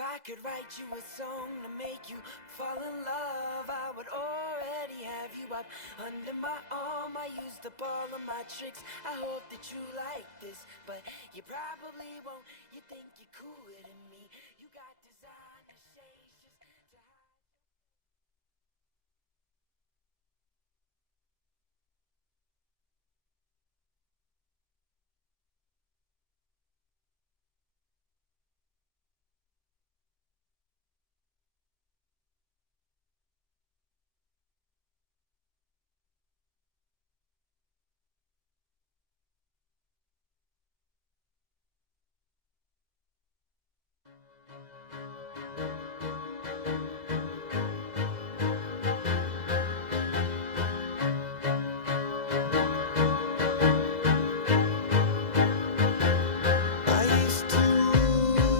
I could write you a song to make you fall in love, I would already have you up under my arm. I used up all of my tricks, I hope that you like this, but you probably won't. You think you're cooler than me, you got designer shades just to hide. I used to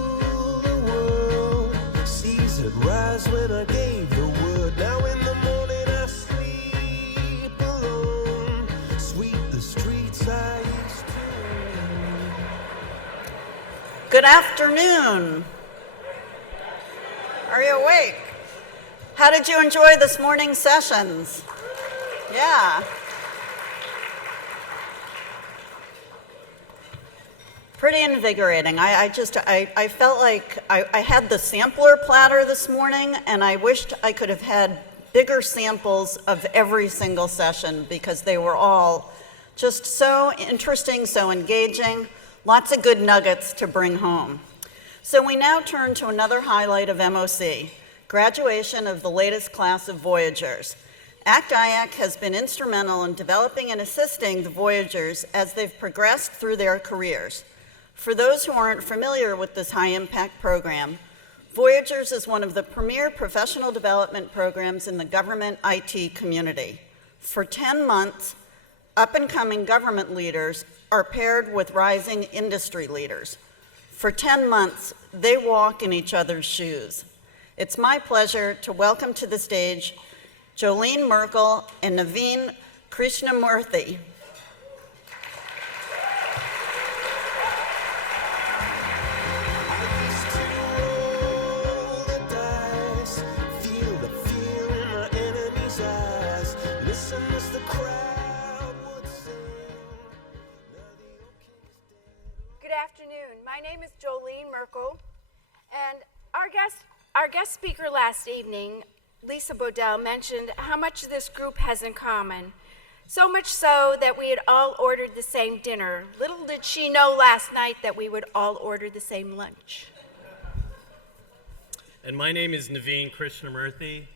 rule the world, seas would rise when I gave the word. Now in the morning I sleep alone, sweep the streets I used to. Good afternoon. Are you awake? How did you enjoy this morning's sessions? Yeah. Pretty invigorating. I felt like I had the sampler platter this morning, and I wished I could have had bigger samples of every single session because they were all just so interesting, so engaging, lots of good nuggets to bring home. So we now turn to another highlight of MOC, graduation of the latest class of Voyagers. ACT-IAC has been instrumental in developing and assisting the Voyagers as they've progressed through their careers. For those who aren't familiar with this high-impact program, Voyagers is one of the premier professional development programs in the government IT community. For 10 months, up-and-coming government leaders are paired with rising industry leaders. For 10 months, they walk in each other's shoes. It's my pleasure to welcome to the stage Jolene Merkel and Naveen Krishnamurthy. Good afternoon. My name is Jolene Merkel, and our guest speaker last evening, Lisa Bodell, mentioned how much this group has in common. So much so that we had all ordered the same dinner. Little did she know last night that we would all order the same lunch. And my name is Naveen Krishnamurthy.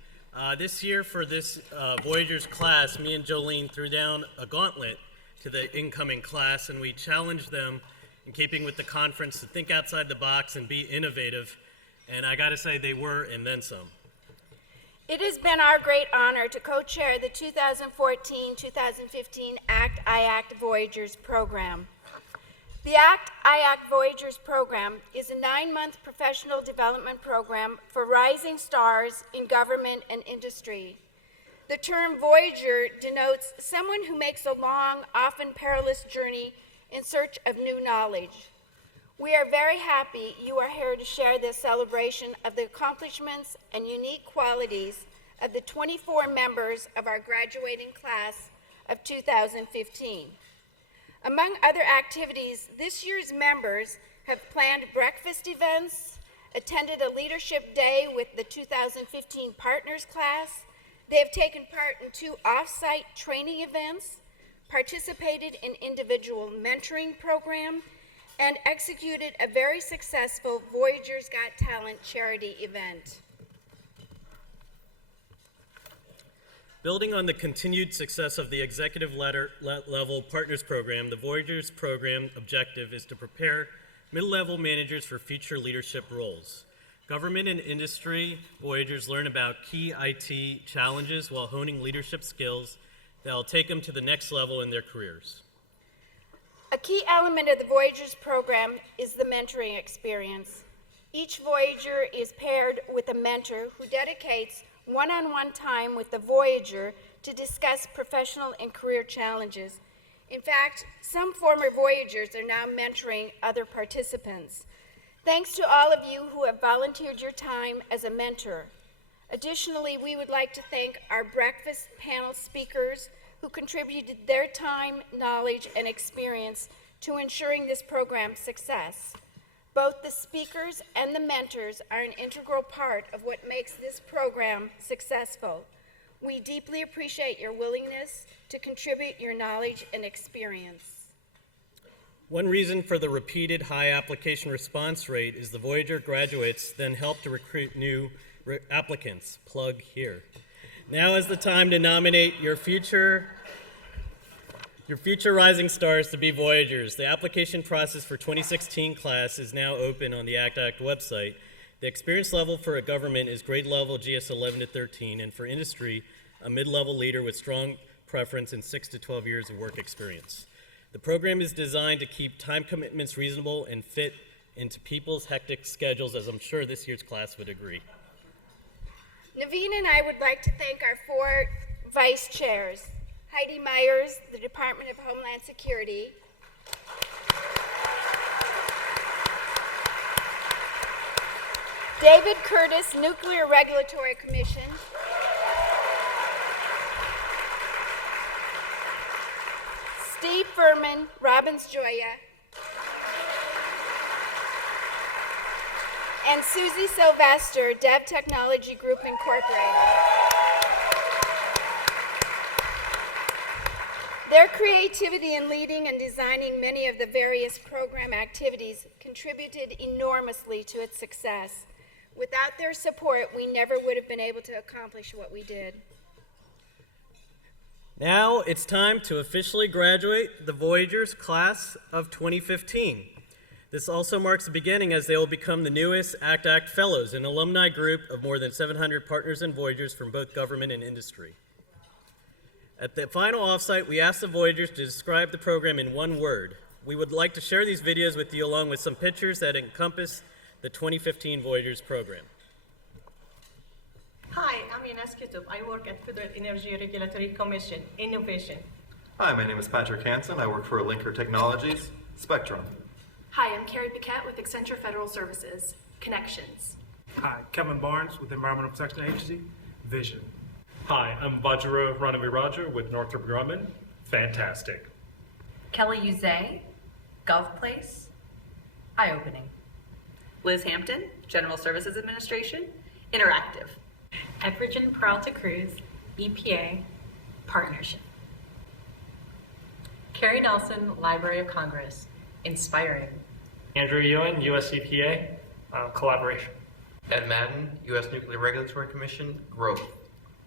This year for this Voyagers class, me and Jolene threw down a gauntlet to the incoming class, and we challenged them, in keeping with the conference, to think outside the box and be innovative. And I gotta say, they were, and then some. It has been our great honor to co-chair the 2014-2015 ACT-IAC Voyagers program. The ACT-IAC Voyagers program is a 9-month professional development program for rising stars in government and industry. The term Voyager denotes someone who makes a long, often perilous journey in search of new knowledge. We are very happy you are here to share this celebration of the accomplishments and unique qualities of the 24 members of our graduating class of 2015. Among other activities, this year's members have planned breakfast events, attended a leadership day with the 2015 partners class. They have taken part in 2 off-site training events, participated in individual mentoring program, and executed a very successful Voyagers Got Talent charity event. Building on the continued success of the executive level partners program, the Voyagers program objective is to prepare middle-level managers for future leadership roles. Government and industry Voyagers learn about key IT challenges while honing leadership skills that will take them to the next level in their careers. A key element of the Voyagers program is the mentoring experience. Each Voyager is paired with a mentor who dedicates one-on-one time with the Voyager to discuss professional and career challenges. In fact, some former Voyagers are now mentoring other participants. Thanks to all of you who have volunteered your time as a mentor. Additionally, we would like to thank our breakfast panel speakers who contributed their time, knowledge, and experience to ensuring this program's success. Both the speakers and the mentors are an integral part of what makes this program successful. We deeply appreciate your willingness to contribute your knowledge and experience. One reason for the repeated high application response rate is the Voyager graduates then help to recruit new applicants. Plug here. Now is the time to nominate your future rising stars to be Voyagers. The application process for 2016 class is now open on the ACT-IAC website. The experience level for a government is grade level GS 11 to 13, and for industry, a mid-level leader with strong preference and 6 to 12 years of work experience. The program is designed to keep time commitments reasonable and fit into people's hectic schedules, as I'm sure this year's class would agree. Naveen and I would like to thank our 4 vice chairs. Heidi Myers, the Department of Homeland Security. David Curtis, Nuclear Regulatory Commission. Steve Furman, Robbins-Joya. And Susie Sylvester, Dev Technology Group Incorporated. Their creativity in leading and designing many of the various program activities contributed enormously to its success. Without their support, we never would have been able to accomplish what we did. Now it's time to officially graduate the Voyagers class of 2015. This also marks the beginning, as they will become the newest ACT-IAC Fellows, an alumni group of more than 700 partners and Voyagers from both government and industry. At the final offsite, we asked the Voyagers to describe the program in one word. We would like to share these videos with you along with some pictures that encompass the 2015 Voyagers program. Hi, I'm Ines Kutub. I work at Federal Energy Regulatory Commission, Innovation. Hi, my name is Patrick Hansen. I work for Linker Technologies, Spectrum. Hi, I'm Carrie Piquette with Accenture Federal Services, Connections. Hi, Kevin Barnes with Environmental Protection Agency, Vision. Hi, I'm Vajra Ranaviraj with Northrop Grumman, Fantastic. Kelly Uze, Gulf Place, Eye Opening. Liz Hampton, General Services Administration, Interactive. Edwidgen Peralta Cruz, EPA, Partnership. Carrie Nelson, Library of Congress, Inspiring. Andrew Ewan, US EPA, Collaboration. Ed Madden, US Nuclear Regulatory Commission, Growth.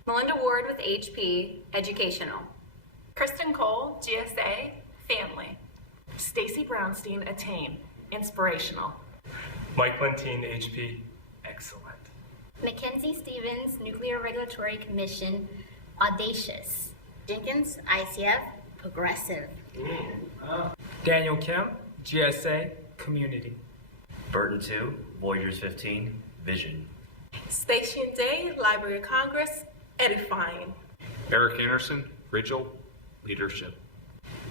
Melinda Ward with HP, Educational. Kristen Cole, GSA, Family. Stacy Brownstein, Attain, Inspirational. Mike Lentine, HP, Excellent. Mackenzie Stevens, Nuclear Regulatory Commission, Audacious. Jenkins, ICF, Progressive. Daniel Kim, GSA, Community. Burton 2, Voyagers 15, Vision. Station Day, Library of Congress, Edifying. Eric Anderson, Rigel, Leadership.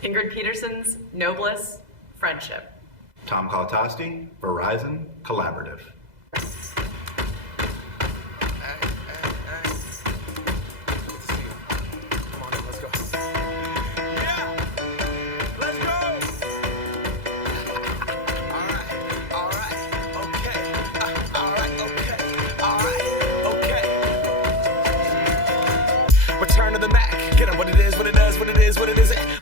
Ingrid Peterson's Noblest, Friendship. Tom Kalatosti, Verizon, Collaborative.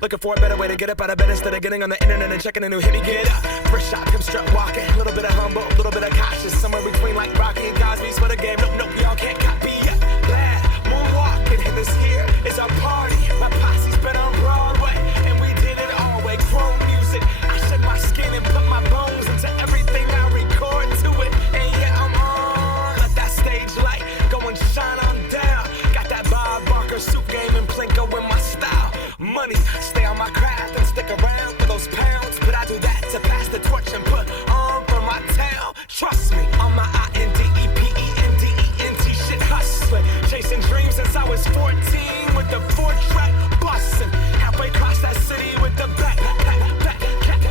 Looking for a better way to get up out of bed instead of getting on the internet and checking a new hit. Me get up, first shot, come strut walking. A little bit of humble, a little bit of cautious. Somewhere between like Rocky and Cosby's for the game. Nope, y'all can't copy yet. Glad moonwalking, and this here is our party. My posse's been on Broadway, and we did it all way. Chrome music, I shed my skin and put my bones into everything I record to it. And yeah, I'm on. Let that stage light go and shine on down. Got that Bob Barker soup game and Plinko in my style. Money, stay on my craft and stick around for those pounds. But I do that to pass the torch and put on for my town. Trust me, on my INDEPENDENT shit hustling. Chasing dreams since I was 14 with the 4-track bustin'. Halfway across that city with the back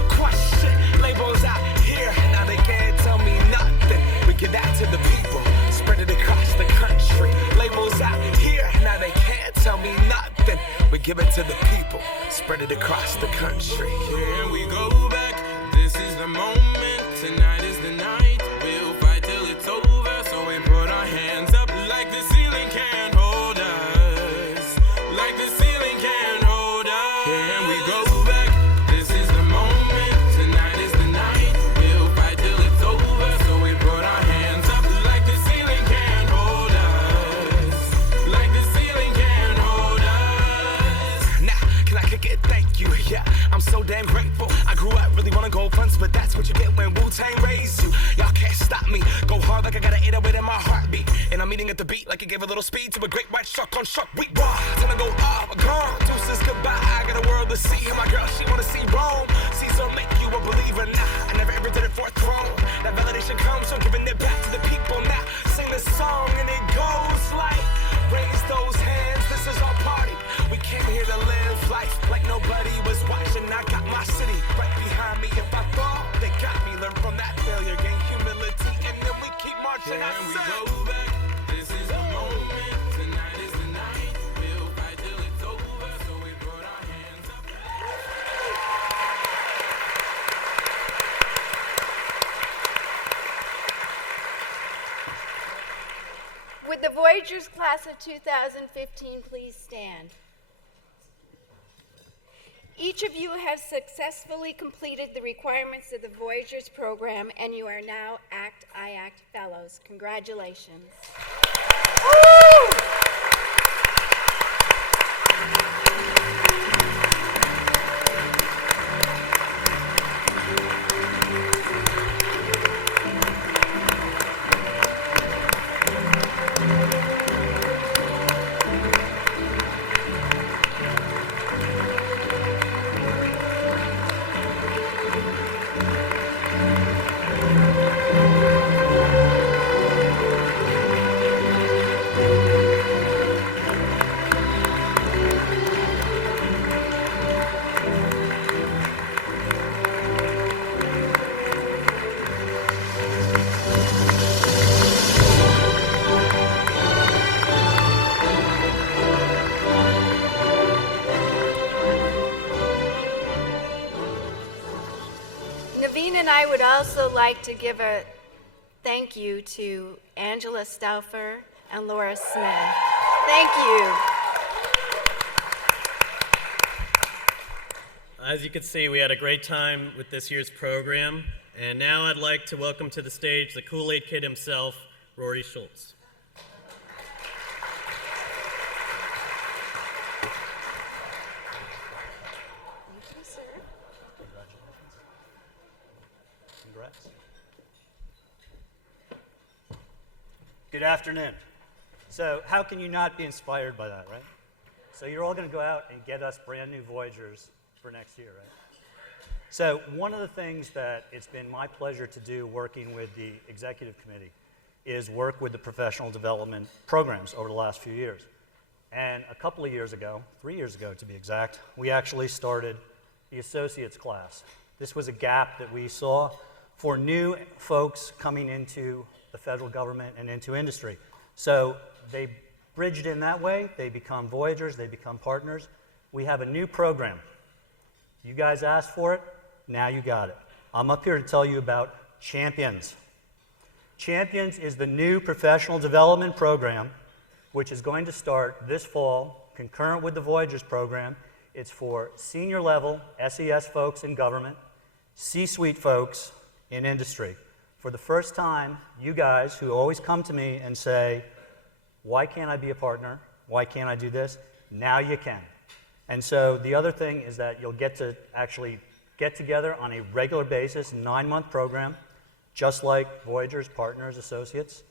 question. Labels out here, now they can't tell me We give it to the people, spread it across the country. Here we go back, this is the moment, tonight is the night. We'll fight till it's over, so we put our hands up like the ceiling can't hold us. Like the ceiling can't hold us. Here we go back, this is the moment, tonight is the night. We'll fight till it's over, so we put our hands up like the ceiling can't hold us. Like the ceiling can't hold us. Now, can I kick it? Thank you, yeah, I'm so damn grateful. I grew up really wanna go fronts, but that's what you get when Wu-Tang raised you. Y'all can't stop me, go hard like I got an 808 in my heartbeat. And I'm eating at the beat like it gave a little speed to a great white shark on shark week. Raw, gonna go up, gone, deuces goodbye. I got a world to see, and my girl, she wanna see Rome. Caesar make you a believer, nah, I never ever did it for a throne. That validation comes from giving it back to the people. Now, sing this song and it goes like, raise those hands, this is our party. We came here to live life like nobody was watching. I got my city right behind me. If I fall, they got me. Learn from that failure, gain humility, and then we keep marching. Here I we said, go back, this is the moment, tonight is the night. We'll fight till it's over, so we put our hands up. Would the Voyagers class of 2015 please stand? Each of you have successfully completed the requirements of the Voyagers program, and you are now ACT-IAC Fellows. Congratulations. Naveen and I would also like to give a thank you to Angela Stauffer and Laura Smith. Thank you. As you can see, we had a great time with this year's program, and now I'd like to welcome to the stage the Kool-Aid Kid himself, Rory Schultz. Thank you, sir. Congrats. Good afternoon. So how can you not be inspired by that, right? So you're all going to go out and get us brand new Voyagers for next year, right? So one of the things that it's been my pleasure to do working with the executive committee is work with the professional development programs over the last few years. And a couple of years ago, 3 years ago to be exact, we actually started the associates class. This was a gap that we saw for new folks coming into the federal government and into industry. So they bridged in that way, they become Voyagers, they become partners. We have a new program. You guys asked for it, now you got it. I'm up here to tell you about Champions. Champions is the new professional development program which is going to start this fall, concurrent with the Voyagers program. It's for senior level SES folks in government, C-suite folks in industry. For the first time, you guys who always come to me and say, why can't I be a partner? Why can't I do this? Now you can. And so the other thing is that you'll get to actually get together on a regular basis, 9-month program, just like Voyagers, partners, associates.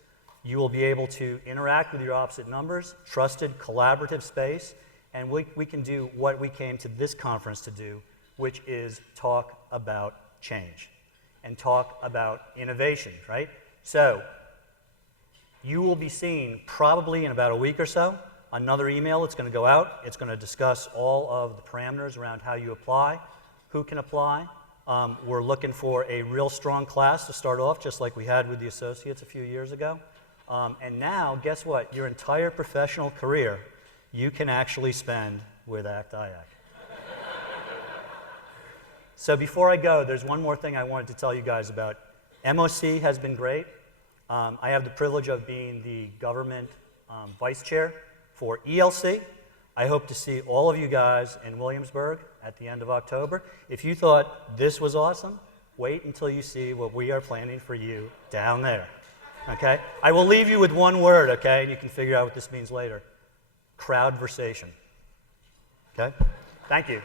You will be able to interact with your opposite numbers, trusted, collaborative space, and we can do what we came to this conference to do, which is talk about change and talk about innovation, right? So you will be seeing probably in about a week or so another email that's going to go out. It's going to discuss all of the parameters around how you apply, who can apply. We're looking for a real strong class to start off, just like we had with the associates a few years ago. And now, guess what? Your entire professional career, you can actually spend with ACT-IAC. So before I go, there's one more thing I wanted to tell you guys about. MOC has been great. I have the privilege of being the government vice chair for ELC. I hope to see all of you guys in Williamsburg at the end of October. If you thought this was awesome, wait until you see what we are planning for you down there, okay? I will leave you with one word, okay, and you can figure out what this means later. Crowdversation, okay? Thank you.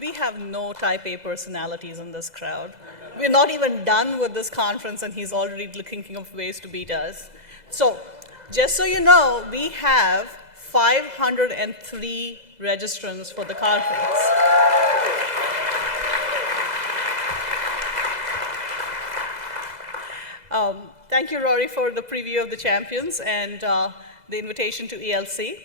We have no type A personalities in this crowd. We're not even done with this conference and he's already thinking of ways to beat us. So, just so you know, we have 503 registrants for the conference. Thank you, Rory, for the preview of the champions and the invitation to ELC.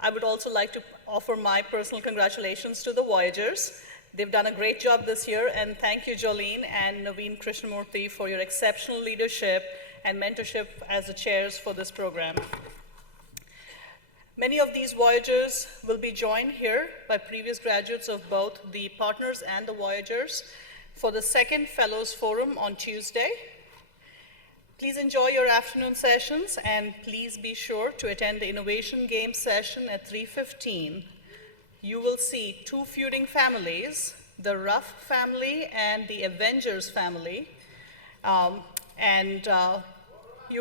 I would also like to offer my personal congratulations to the Voyagers. They've done a great job this year, and thank you, Jolene and Naveen Krishnamurthy, for your exceptional leadership and mentorship as the chairs for this program. Many of these Voyagers will be joined here by previous graduates of both the Partners and the Voyagers for the second Fellows Forum on Tuesday. Please enjoy your afternoon sessions, and please be sure to attend the Innovation Games session at 3:15. You will see two feuding families, the Ruff family and the Avengers family. You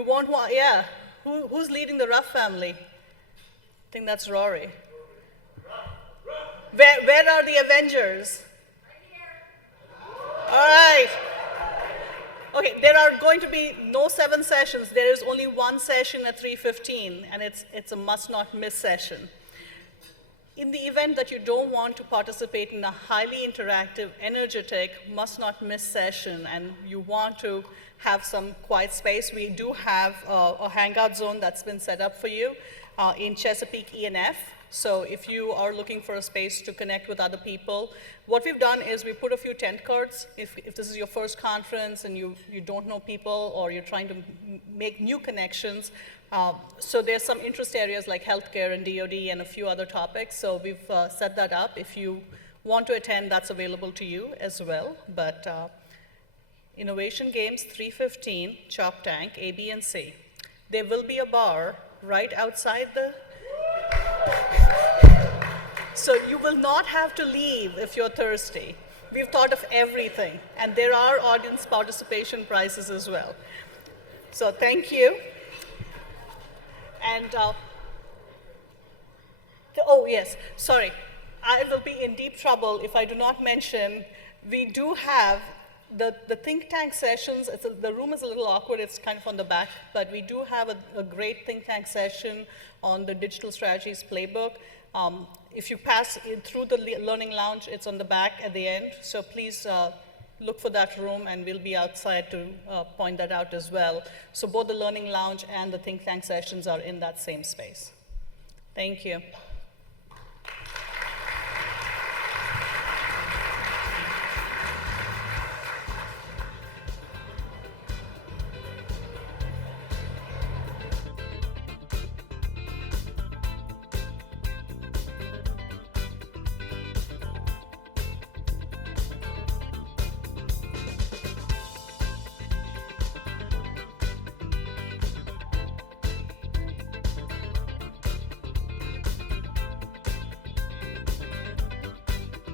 won't want, yeah, who's leading the Ruff family? I think that's Rory. Where are the Avengers? All right. Okay, there are going to be no 7 sessions. There is only one session at 3:15, and it's a must-not-miss session. In the event that you don't want to participate in a highly interactive, energetic, must-not-miss session, and you want to have some quiet space, we do have a hangout zone that's been set up for you in Chesapeake E&F. So if you are looking for a space to connect with other people, what we've done is we put a few tent cards. If this is your first conference and you don't know people or you're trying to make new connections, so there's some interest areas like healthcare and DoD and a few other topics. So we've set that up. If you want to attend, that's available to you as well. But Innovation Games 3:15, Chalk Tank, A, B, and C. There will be a bar right outside the... So you will not have to leave if you're thirsty. We've thought of everything, and there are audience participation prizes as well. So thank you. And, oh yes, sorry. I will be in deep trouble if I do not mention, we do have the think tank sessions. The room is a little awkward, it's kind of on the back, but we do have a great think tank session on the Digital Strategies Playbook. If you pass through the Learning Lounge, it's on the back at the end, so please look for that room, and we'll be outside to point that out as well. So both the Learning Lounge and the think tank sessions are in that same space. Thank you.